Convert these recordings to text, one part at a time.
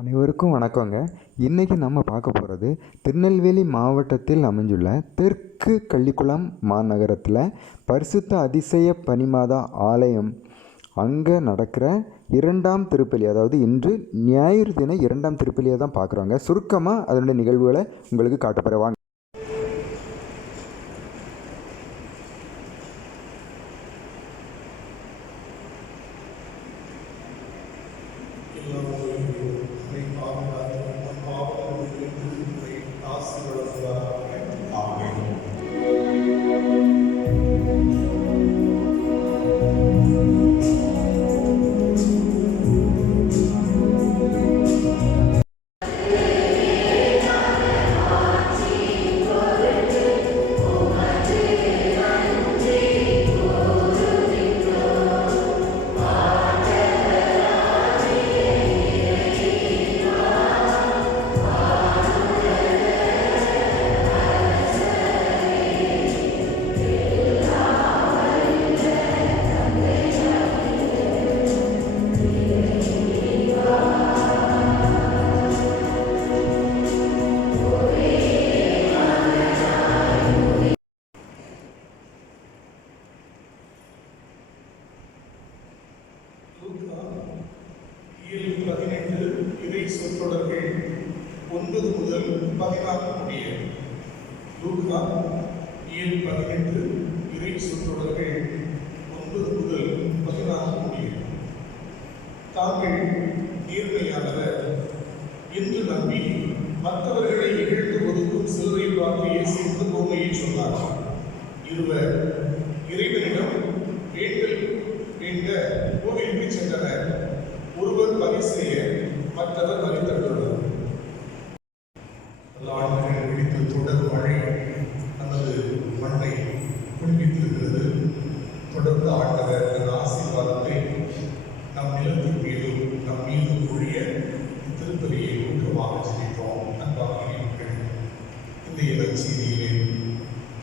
அனைவருக்கும் வணக்கங்க. இன்றைக்கி நம்ம பார்க்க போகிறது திருநெல்வேலி மாவட்டத்தில் அமைஞ்சுள்ள தெற்கு கள்ளிக்குளம் மாநகரத்தில் பரிசுத்த அதிசய பனிமாதா ஆலயம் அங்கே நடக்கிற 2ஆம் திருப்பலி, அதாவது இன்று ஞாயிறு தின 2ஆம் திருப்பலியை தான் பார்க்குறோங்க. சுருக்கமாக அதனுடைய நிகழ்வுகளை உங்களுக்கு காட்டப்போகிறேன். வாங்க. சொற்றொடர்கள் 9 முதல் 14 முடிய. லூக்கா 7:18 இறை சொற்றொடர்கள் 9 முதல் 14 முடிய. தாங்கள் நேர்மையானவர் என்று நம்பி மற்றவர்களை இகழ்ந்து ஒதுக்கும் சிலுவை பார்த்து இயேசு இந்த பொம்மையை சொன்னார். இருவர் இறைவனிடம் வேண்ட கோவிலுக்கு சென்றனர். ஒருவர் பரிசேயர், மற்றவர் வரி தட்டுள்ளவர். ஆண்டுகள் பிடித்து தொடர் மழை நமது மண்ணை குளிர்வித்திருக்கிறது. தொடர்ந்து ஆண்டவர் தன் ஆசீர்வாதத்தை நம் நிலத்தின் மீதும் நம் மீதும் பொழிய திருப்பலியை ஊக்கமாக ஜெபித்தோம். அன்பாக மக்கள், இந்த செய்தியிலே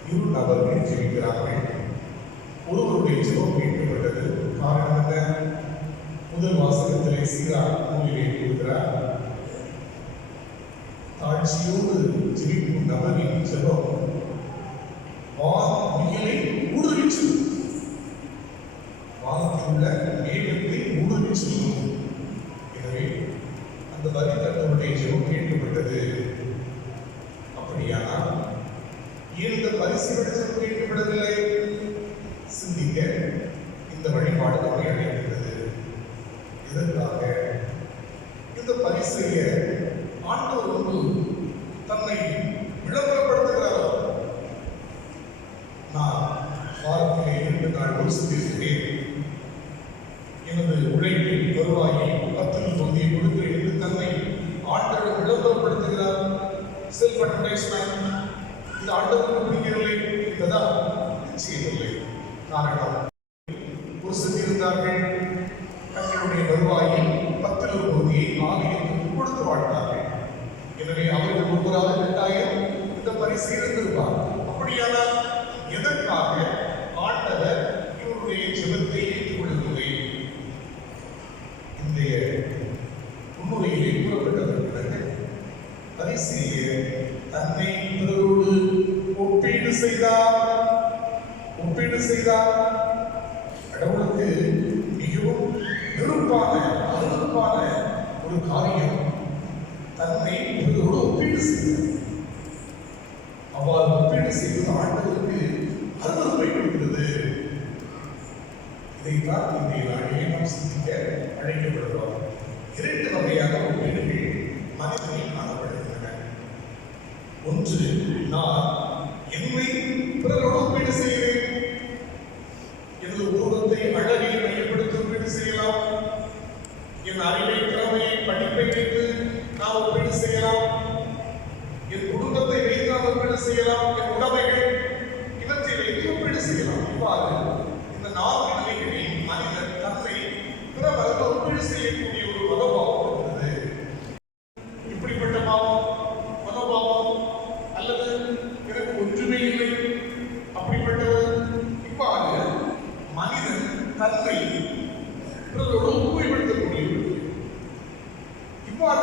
2 நபர்கள் ஜெபிக்கிறார்கள். ஒருவருடைய ஜெபம் கேட்கப்பட்டது. காரணம் என்ன? முதல் வாசகத்திலே சீரா நூலிலே கூறுகிறார், தாட்சியோடு ஜெபிக்கும் நபரின் ஜெபம் மிகலை ஊடுருவிச்சு, வானத்தில் உள்ள மேகத்தை ஊடுருவிச்சு. எனவே அந்த வரி தட்டனுடைய ஜெபம் கேட்கப்பட்டது. அப்படியானால் ஏன் இந்த பரிசுகளை ஜெபம் கேட்கப்படவில்லை? சிந்திக்க இந்த வழிபாடு நம்மை அழைக்கிறது. இதற்காக இந்த பரிசைய ஆண்டவர் ஒன்று தன்னை விளம்பரப்படுத்துகிறாரோ? நான் வாரத்திலே 2 நாள் யோசித்திருக்கிறேன். எனது உழைப்பில் வருவாயை 10 பகுதியை கொடுக்கிறேன் என்று தன்னை ஆண்டவர் விளம்பரப்படுத்துகிறார். Self advertisement. இந்த ஆண்டவருக்கு பிடிக்கவில்லை என்பதா? நிச்சயமில்லை. காரணம், ஒரு சிலர் இருந்தார்கள், தங்களுடைய வருவாயில் 10 பகுதியை ஆலயத்திற்கு கொடுத்து வாழ்ந்தார்கள். எனவே அவர்கள் ஒருவராக கட்டாயம் இந்த பரிசு இருந்திருப்பார். அப்படியானால் எதற்காக ஆண்டவர் இவருடைய ஜெபத்தை ஏற்றுக்கொள்ளவில்லை? இந்த முன்னுரையிலே கூறப்பட்டதற்கு பரிசேயர் தன்னை பிறரோடு ஒப்பீடு செய்தார். கடவுளுக்கு மிகவும் அருவருப்பான ஒரு காரியம் தன்னை பிறரோடு ஒப்பீடு செய்தார். அவ்வாறு ஒப்பீடு செய்வது ஆண்டவருக்கு அருவருப்பை கொடுக்கிறது. இதைத்தான் இந்த நாளிலே நாம் சிந்திக்க அழைக்கப்படுகிறோம். 2 வகையான ஒப்பீடுகள் மனிதனில் காணப்படுகின்றன. ஒன்று, நான் என்னை பிறரோடு ஒப்பீடு செய்கிறேன். எனது உருவத்தை அழகில் மையப்படுத்தி ஒப்பீடு செய்யலாம். என் அறிவை, திறமையை, படிப்பை வைத்து நான் ஒப்பீடு செய்யலாம். என் குடும்பத்தை வைத்து நான் ஒப்பீடு செய்யலாம். என் உடைமைகள் இவற்றை வைத்து ஒப்பீடு செய்யலாம். இவ்வாறு இந்த 4 நிலைகளில் மனிதன் தன்னை பிறவர்கள் ஒப்பீடு செய்யக்கூடிய ஒரு மனோபாவம் இருக்கிறது. இப்படிப்பட்ட மனோபாவம் அல்லது எனக்கு ஒன்றுமே இல்லை அப்படிப்பட்டவர், இவ்வாறு மனிதன் தன்னை பிறரோடு ஒப்புமைப்படுத்தக்கூடியவர். இவ்வாறு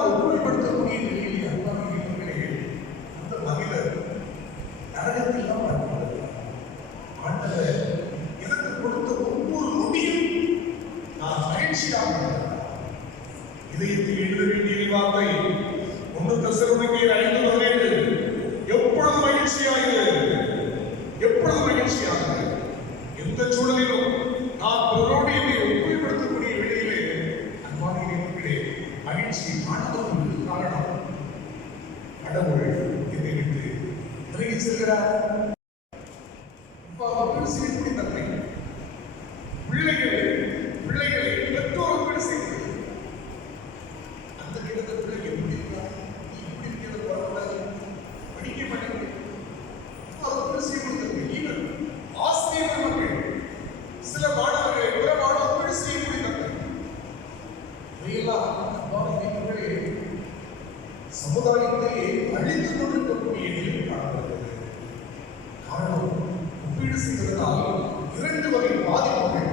இதயத்தில் எழுத வேண்டிய வார்த்தை 1 தெசலோனிக்கேயர் 5:17. எப்பொழுது மகிழ்ச்சியாயிரு, எப்பொழுது மகிழ்ச்சியாக, எந்த சூழலிலும் நான் பிறரோடு என்னை ஒப்புமைப்படுத்தக்கூடிய வேளையிலே அன்பான இறைவர்களே மகிழ்ச்சி காணப்படுவதற்கு காரணம் கடவுள் என்னை விட்டு விலகி செல்கிறார். செய்யக்கூடிய தன்மை பிள்ளைகளை பெற்றோர் ஒப்பீடு செய்வது. அந்த கிட்ட பிள்ளைங்க எப்படி இருக்கிறார், நீ இப்படி இருக்கிறது வரக்கூடாது, படிக்க மாட்டேங்குது, செய்யக்கூடிய தன்மை. ஈவன் ஆசிரியர் மக்கள் சில மாணவர்களை பிற மாணவர்கள் செய்யக்கூடிய தன்மை. இவையெல்லாம் சமுதாயத்தையே அழித்துக் கொண்டிருக்கக்கூடிய நிலையில் காணப்படுகிறது. காரணம், ஒப்பீடு செய்வதனால் 2 வகை பாதிப்புகள்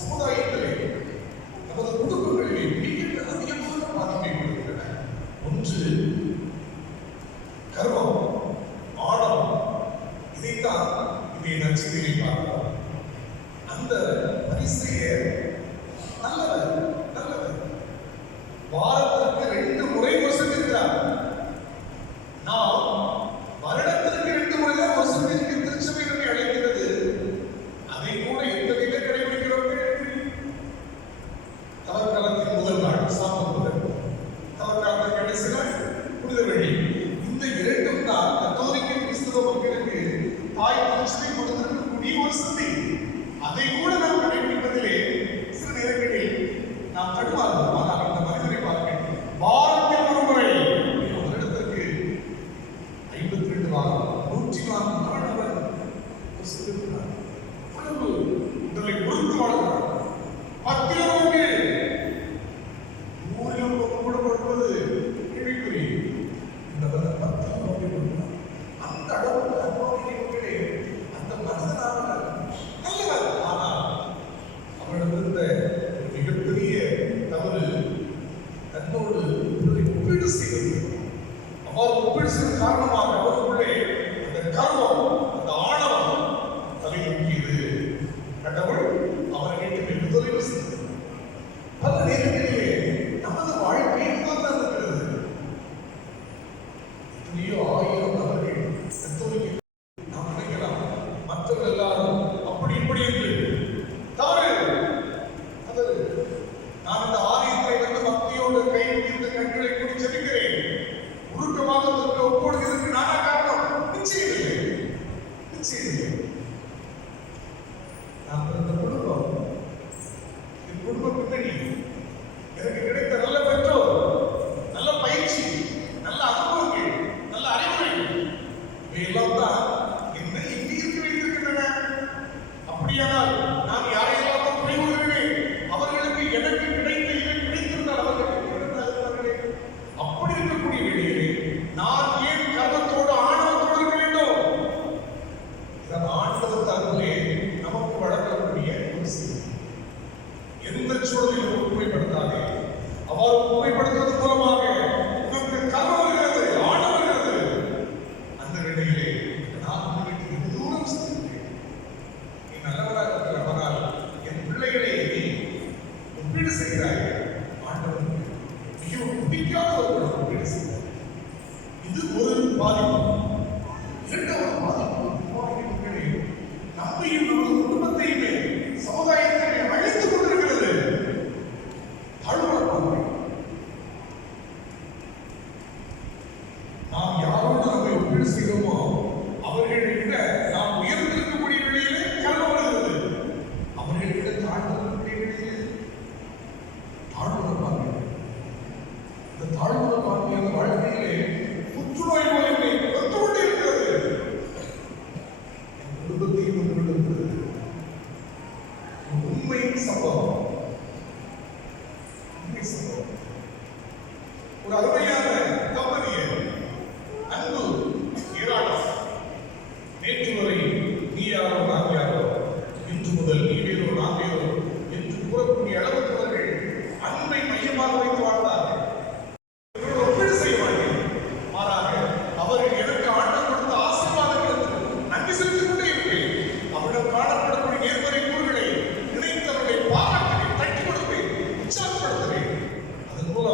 சமுதாயத்திலே நமது குடும்பங்களிலே மிக அதிகமான பாதிப்பை கொடுக்கின்றன. ஒன்று கர்வம், ஆணவம். இதைத்தான் இதை நற்செய்தியிலே பார்க்கிறோம். அந்த பரிசேயர் நல்லவர் வாரத்திற்கு 2 முறை வசூலிக்கிறார். நாம் வருடத்திற்கு 2 முறை தான் வசூலிக்க திருச்சபை நம்மை அழைக்கிறது. அதை கூட எத்தனை பேர் கடைபிடிக்கிறோம்? தவக்காலத்தின் முதல் நாள் சாப்பிடுவது, தவக்காலத்தின் கடைசி நாள் புனித வெள்ளி. இந்த 2ம் தான் கத்தோலிக்க கிறிஸ்தவ மக்களுக்கு தாய் திருச்சபை கொடுத்திருக்கக்கூடிய ஒரு சந்தை. அதை கூட நாம் கடைபிடிப்பதிலே சில நேரங்களில் நாம் தடுமாறுவோம். ஆனால் இந்த மனிதரை பார்க்க வாரத்தில் 1 முறை, வருடத்திற்கு 52 வாரம் 104 நாள் அவர் வசித்திருக்கிறார். அவ்வளவு உடலை பொறுத்து வாழ்கிறார். 10 ஊரில் கூட கொடுப்பது கேள்விக்குறி. இந்த 10 அந்த அளவுக்கு அனுபவங்களே அந்த மனிதனாக நல்லவர். ஆனால் அவரிடம் இருந்த மிகப்பெரிய தவறு தன்னோடு ஒப்பீடு செய்வது. அவர் ஒப்பீடு செய்த காரணமாக அவருக்குள்ளே அந்த கர்வம், அந்த ஆணவம் தலைமுக்கியது. கடவுள் அவரை வெகு தொலைவு செய்தது. பல நேரங்களிலே நமது வாழ்க்கையில் தான் இருக்கிறது. எத்தனையோ 1000 நபர்கள் கத்தோலிக்க நாம் நினைக்கலாம் மற்றவர்கள் எல்லாரும் அப்படி இப்படி என்று. தவறு. நான் இந்த ஆலயத்தை வந்து பக்தியோடு கை இந்த கண்களை கூடி ஜெபிக்கிறேன், உருக்கமாக ஒப்புக்கொடுக்கிறதுக்கு நானா காரணம்? நிச்சயம் இல்லை. நான் பிறந்த குடும்பம், என் குடும்ப பின்னணி, எனக்கு கிடைத்த நல்ல பெற்றோர், நல்ல பயிற்சி, நல்ல அனுபவங்கள், நல்ல அறிவுரைகள், இவையெல்லாம் தான் என்னை இங்கே இருக்க வைத்திருக்கின்றன. அப்படியானால் நான் யாரையெல்லாம் புரிவுகிறேன், அவர்களுக்கு எனக்கு கிடைத்திருந்தால் அவர்களுக்கு கிடைத்தார்களே. அப்படி இருக்கக்கூடிய வேளையிலே நான் ஏன் கர்வத்தோடு ஆணவத்தோடு இருக்க வேண்டும்? ஆண்டவர் தருவிலே நமக்கு வழங்கக்கூடிய ஒரு செய்தி. எந்த சூழலில் ஒப்புமைப்படுத்தாதே. அவர் ஒப்புமைப்படுத்துவது மூலமாக நமக்கு கர்வம் வருகிறது, ஆணவம் வருகிறது. அந்த வேளையிலே நான் உங்களுக்கு வெகு தூரம் செல்கிறேன். நீ நல்லவராக இருக்கிறவனால் என் பிள்ளைகளை நீ ஒப்பீடு செய்கிறாய். ஆண்டவனுக்கு மிகவும் பிடிக்காத ஒரு ஒப்பீடு செய்கிறார். இது ஒரு பாதிப்பு. 2வது பாதிப்பு, நம்மையும் நமது குடும்பத்தையுமே சமுதாயத்தையுமே அழித்துக் கொண்டிருக்கிறது. தாழ்வுபடுத்தும். நாம் யாரோடு நம்மை ஒப்பீடு செய்தோமோ அவர்களை விட நாம் உயர்ந்திருக்கக்கூடிய நிலையிலே கர்வம் வருகிறது. அவர்களை விட தாழ்ந்திருக்கக்கூடிய நிலையிலே தாழ்வுபடுத்தும். இந்த தாழ்வுபடுத்தும் வாழ்க்கையிலே புற்றுநோய் போல என்னை கொண்டு கொண்டே இருக்கிறது. குடும்பத்தையும் உண்மை சம்பவம். ஒரு அருமையான தம்பதியர், அன்பு ஏராளம். நேற்று வரை நீ யாரோ நான் யாரோ, இன்று முதல் நீ வேறோ நான் வேறோ என்று கூறக்கூடிய அளவுக்கு அவர்கள் அன்பை மையமாக வைத்து வாழ்ந்தார்கள். ஒப்பீடு செய்ய மாட்டேன். மாறாக அவர்கள் எனக்கு ஆண்டு கொடுத்த ஆசீர்வாதங்களுக்கு நன்றி செலுத்திக் கொண்டே இருப்பேன். அவரிடம் காணப்படக்கூடிய நேர்மறை கூறுகளை நினைத்தவர்களை பாராட்டுவேன், தட்டி கொடுப்பேன், உற்சாகப்படுத்துவேன். அதன் மூலம்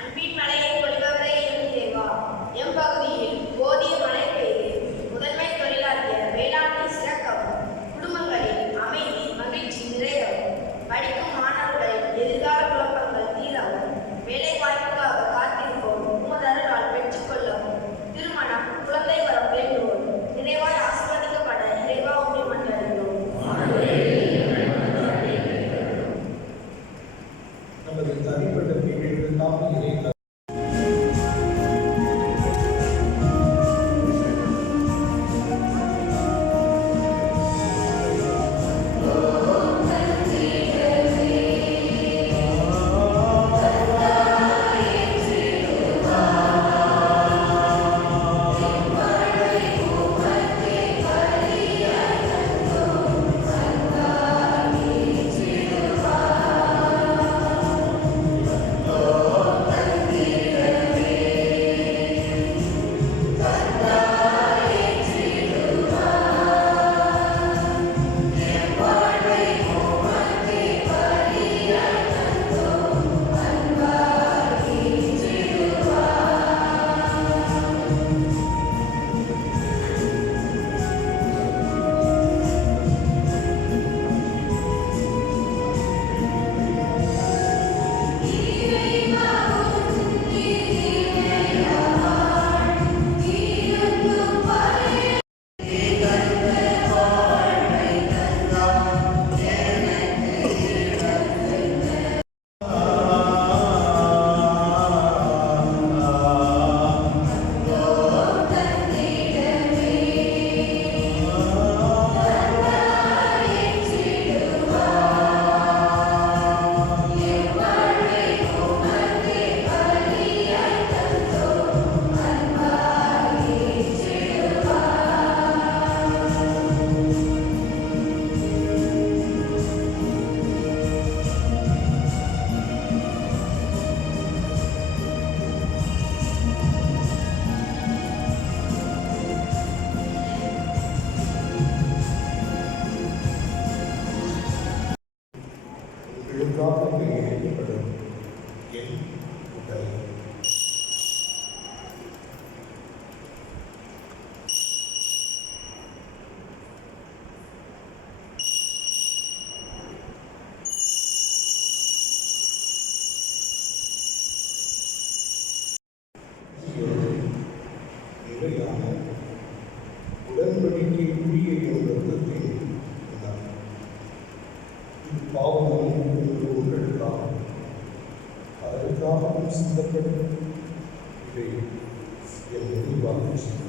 அன்பின் மழையை பொழிபவரே எம் இறைவா, எம் பகுதியில் போதிய மழை பெய்து முதன்மை தொழிலாகிய வேளாண்மை சிறக்கவும், குடும்பங்களில் அமைதி மகிழ்ச்சி நிறையவும், படிக்கும் மாணவர்களின் எதிர்கால குழப்பங்கள் தீரவும், வேலை வாய்ப்புக்காக காத்திருப்போம் உமது அருளால் பெற்றுக்கொள்ளவும், திருமணம் குழந்தை வரம் வேண்டுவோம் நிறைவாய் ஆசீர்வதிக்கப்பட இறைவா உண்மை மன்றாடுகிறோம். நமது தனிப்பட்ட தேவைகளுக்காக இறை உங்களுக்காக கையெழுத்தப்படும் என் உடல். நிலையான உடன்படிக்கைக்குரிய என் ரத்தத்தை பாவமும் உங்களுக்காகவும் அதற்காகவும் சிந்தப்படும் இதை என் நினைவாக செய்யும்.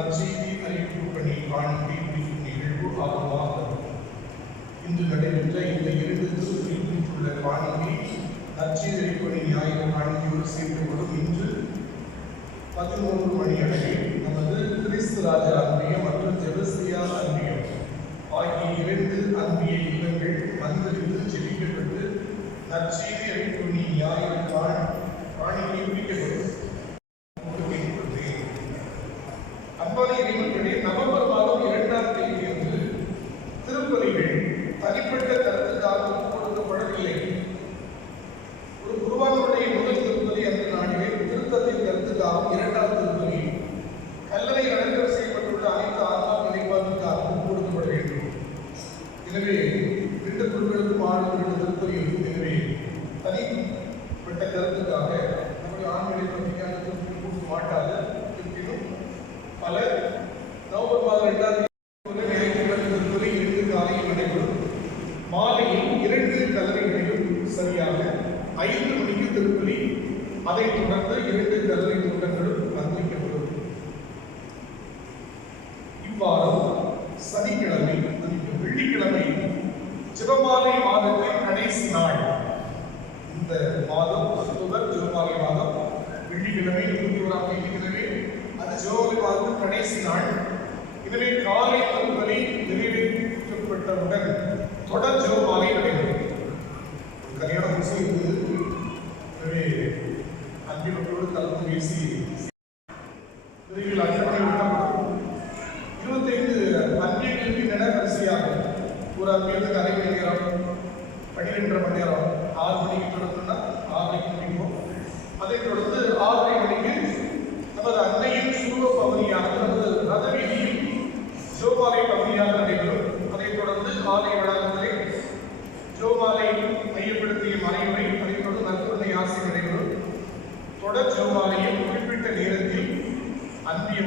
நற்செய்தி அறிவிப்பு பணி காணிக்கை குறிக்கும் நிகழ்வு ஆர்வமாக இன்று நடைபெற்ற இந்த 2 திருப்பலியில் குறித்துள்ள காணிக்கை நற்செய்தி அறிவிப்பு பணி ஞாயிறு காணிக்கையோடு சேர்க்கப்படும். இன்று 11 மணி அளவில் நமது கிறிஸ்து ராஜா அன்பியம் மற்றும் ஜெபஸ்தியா அன்பியம் ஆகிய 2 அன்பிய இல்லங்கள் மந்திரித்து ஜெபிக்கப்பட்டு நற்செய்தி அறிவிப்பு பணி ஞாயிறு காணிக்கை குறிக்கப்படும். அன்பான இறைவர்களே, நவம்பர் மாதம் 2ஆம் தேதியன்று திருப்பலிகள் தனிப்பட்ட கருத்துக்காக கொடுக்கப்படவில்லை. ஒரு குருவானுடைய முதல் திருப்பலி அந்த நாளிலே திருத்தத்தின் கருத்துக்காகவும் 2ஆம் திருப்பலி கல்லறை அடக்கம் செய்யப்பட்டுள்ள அனைத்து ஆன்மா நிலைப்பாட்டுக்காகவும் கொடுக்கப்பட வேண்டும். எனவே 2 குழுக்களுக்கும் ஆளுநர்கள் திருப்பலி இருக்கும். எனவே தனிப்பட்ட கருத்துக்காக நம்முடைய ஆண்களை பற்றியான திருப்பலி கொடுக்க மாட்டாது. இருப்பினும் பலர் நவம்பர் மாதம் 2ஆம் திருப்பலி 2 காலையில் நடைபெறும். மாலையில் 2 கல்லறைகளிலும் சரியாக 5 மணிக்கு திருப்பலி, அதைத் தொடர்ந்து 2 கல்லறை கூட்டங்களும் அர்ப்பணிக்கப்படும். இவ்வாரம் சனிக்கிழமை வெள்ளிக்கிழமை ஜெபமாலை மாதத்தின் கடைசி நாள். இந்த மாதம் அக்டோபர் ஜெபமாலை மாதம் வெள்ளிக்கிழமை 21ஆம் தேதி. அது ஜெபமாலை மாதத்தின் கடைசி நாள். எனவே காலை திருப்பலி நிறைவேற்றப்பட்டவுடன் தொடர் ஜெபமாலை நடைபெறும். கல்யாணம் செய்து எனவே அன்பு மக்களோடு கலந்து பேசி விரைவில் அட்டவணை விட்டப்படும். 25 அன்பியங்களுக்கு நட வரிசையாக ஒரு அன்பியத்துக்கு அரை மணி நேரம், 12 மணி நேரம், 6 மணிக்கு தொடர்ந்துன்னா 6 முடிப்போம். அதைத் தொடர்ந்து 6:30 மணிக்கு நமது அன்னையின் சூழ பகுதியானது நமது ரத வீதியில் ஜோமாலை பகுதியாக நடைபெறும். அதைத் தொடர்ந்து மாலை வளாகத்திலே ஜோமாலை மையப்படுத்திய மறைமுறை, அதைத் தொடர்ந்து நற்கருணை ஆசி நடைபெறும். தொடர் ஜோமாலையில் குறிப்பிட்ட நேரத்தில் அன்பிய